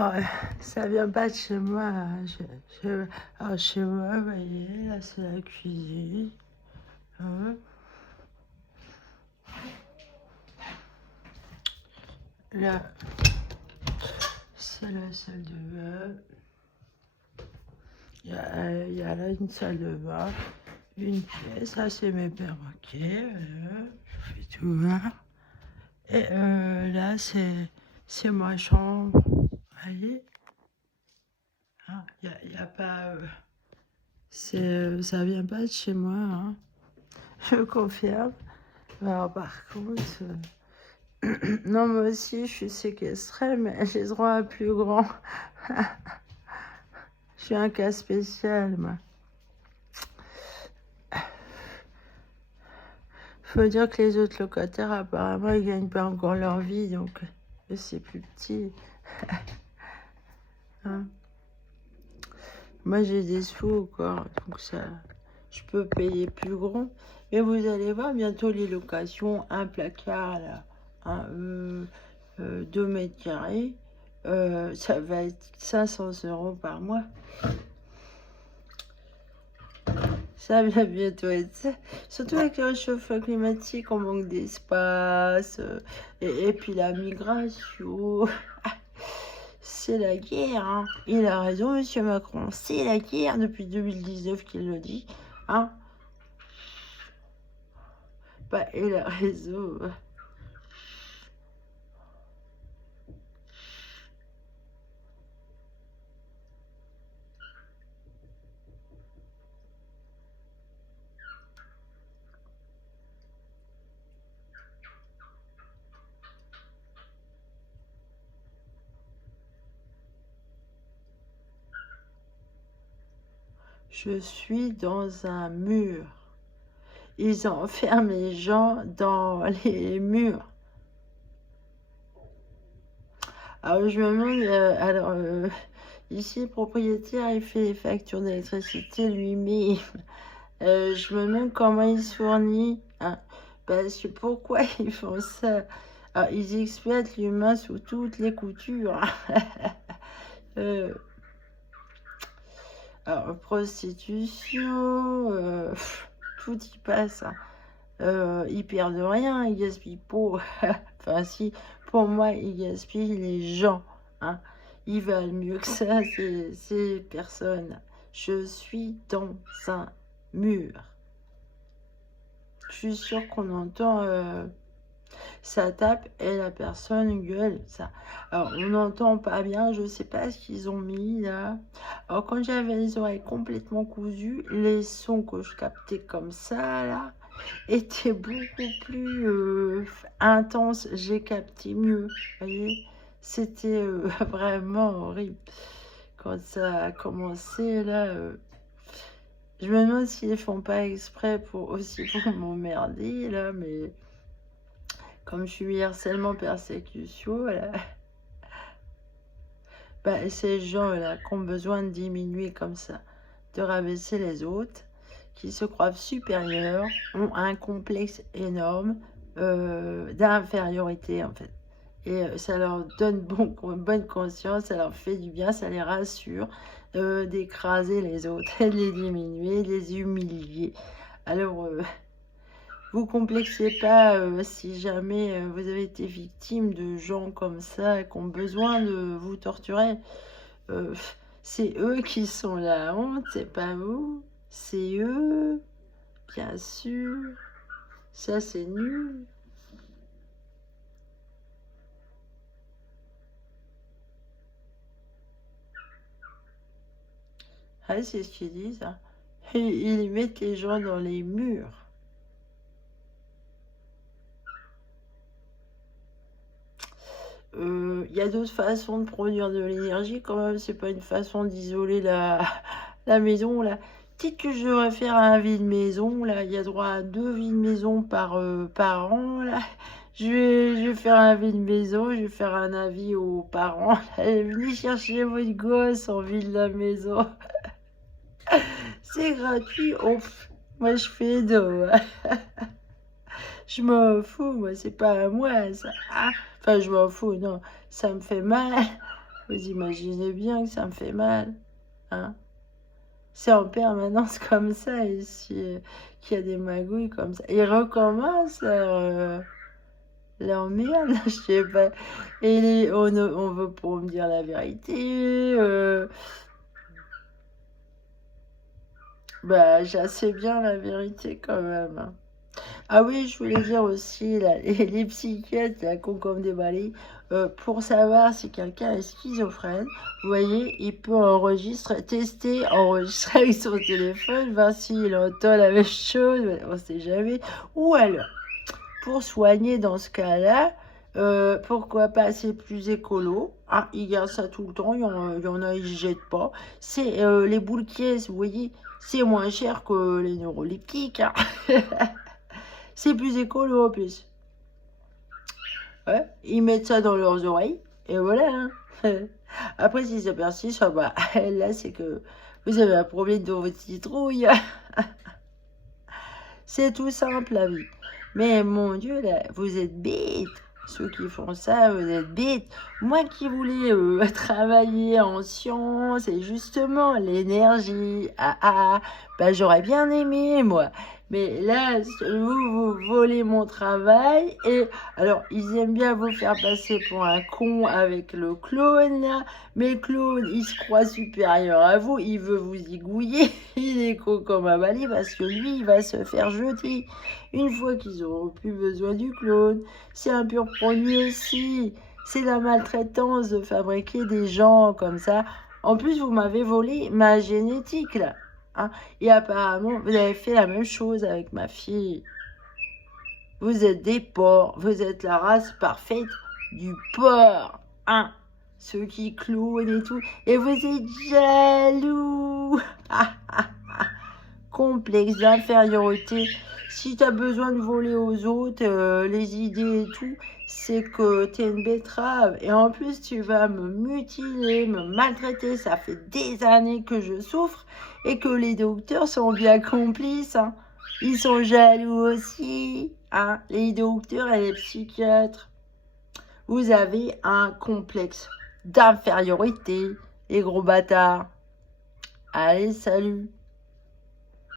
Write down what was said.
Alors, ça vient pas de chez moi, hein. Alors, chez moi, vous voyez, là, c'est la cuisine. Hein. Là, c'est la salle de bain. Il y a là une salle de bain, une pièce. Ça, c'est mes perroquets. Voilà. Je fais tout voir. Et là, c'est ma chambre. Vous voyez? Il y a pas... ça vient pas de chez moi, hein. Je confirme. Alors, par contre, non, moi aussi, je suis séquestrée, mais j'ai droit à plus grand. Je suis un cas spécial, moi. Faut dire que les autres locataires, apparemment, ils gagnent pas encore leur vie, donc c'est plus petit. Hein. Moi, j'ai des sous encore, donc ça, je peux payer plus grand. Mais vous allez voir, bientôt, les locations, un placard, là, 2 mètres carrés, ça va être 500 € par mois. Ça va bientôt être ça. Surtout avec le réchauffement climatique, on manque d'espace. Et puis la migration. C'est la guerre. Hein. Il a raison, monsieur Macron. C'est la guerre depuis 2019 qu'il le dit. Hein. Bah, il a raison. Je suis dans un mur. Ils enferment les gens dans les murs. Alors, je me demande, ici, le propriétaire, il fait les factures d'électricité lui-même. Je me demande comment il se fournit. Hein, parce que pourquoi ils font ça? Alors, ils exploitent l'humain sous toutes les coutures. Alors, prostitution, tout y passe. Hein. Ils perdent rien, ils gaspillent pas. Enfin, si, pour moi, ils gaspillent les gens. Hein. Ils valent mieux que ça, ces personnes. Je suis dans un mur. Je suis sûre qu'on entend ça tape et la personne gueule. Ça. Alors, on n'entend pas bien, je sais pas ce qu'ils ont mis là. Alors, quand j'avais les oreilles complètement cousues, les sons que je captais comme ça là étaient beaucoup plus intenses. J'ai capté mieux, vous voyez. C'était vraiment horrible. Quand ça a commencé là... je me demande s'ils font pas exprès pour m'emmerder là, mais comme je suis harcèlement persécution, voilà. Bah, ces gens-là qui ont besoin de diminuer comme ça, de rabaisser les autres, qui se croient supérieurs, ont un complexe énorme d'infériorité en fait. Et ça leur donne bonne conscience, ça leur fait du bien, ça les rassure d'écraser les autres, de les diminuer, de les humilier. Alors, vous complexez pas si jamais vous avez été victime de gens comme ça qui ont besoin de vous torturer. Euh, c'est eux qui sont la honte, c'est pas vous. C'est eux, bien sûr. Ça, c'est nul. Ah, c'est ce qu'ils disent. Hein. Ils mettent les gens dans les murs. Il y a d'autres façons de produire de l'énergie quand même. C'est pas une façon d'isoler la maison là. Peut-être que je devrais faire un vide maison là. Il y a droit à 2 vides maison par an là. Je vais faire un vide maison. Je vais faire un avis aux parents. Allez, venez chercher votre gosse en vide la maison. C'est gratuit. Oh, moi je fais dos. Je m'en fous, moi, c'est pas à moi, ça. Ah, enfin, je m'en fous, non, ça me fait mal. Vous imaginez bien que ça me fait mal, hein? C'est en permanence comme ça ici, qu'il y a des magouilles comme ça. Ils recommencent leur merde, je sais pas. Et on veut pour me dire la vérité. Bah, je sais bien la vérité quand même, hein. Ah oui, je voulais dire aussi, là, les psychiatres, là, qu'on comme des balais, pour savoir si quelqu'un est schizophrène, vous voyez, il peut tester, enregistrer avec son téléphone, voir s'il entend la même chose, mais on sait jamais. Ou alors, pour soigner dans ce cas-là, pourquoi pas, c'est plus écolo. Ah, ils gardent ça tout le temps, il y en a, ils jettent pas. C'est les boules qui vous voyez, c'est moins cher que les neuroleptiques, hein. C'est plus écolo en plus. Ouais, ils mettent ça dans leurs oreilles et voilà, hein. Après, si ça persiste, ah bah, là, c'est que vous avez un problème dans votre citrouille. C'est tout simple, la vie. Mais mon Dieu, là, vous êtes bêtes. Ceux qui font ça, vous êtes bêtes. Moi qui voulais travailler en sciences et justement l'énergie, bah j'aurais bien aimé, moi. Mais là, vous volez mon travail et alors ils aiment bien vous faire passer pour un con avec le clone là. Mais le clone, il se croit supérieur à vous, il veut vous zigouiller. Il est con comme un balai parce que lui, il va se faire jeter une fois qu'ils auront plus besoin du clone. C'est un pur produit aussi. C'est la maltraitance de fabriquer des gens comme ça. En plus, vous m'avez volé ma génétique là, hein. Et apparemment, vous avez fait la même chose avec ma fille. Vous êtes des porcs. Vous êtes la race parfaite du porc, hein. Ceux qui clonent et tout. Et vous êtes jaloux. Complexe d'infériorité. Si tu as besoin de voler aux autres, les idées et tout, c'est que tu es une betterave. Et en plus, tu vas me mutiler, me maltraiter. Ça fait des années que je souffre et que les docteurs sont bien complices, hein. Ils sont jaloux aussi, hein, les docteurs et les psychiatres. Vous avez un complexe d'infériorité, les gros bâtards. Allez, salut.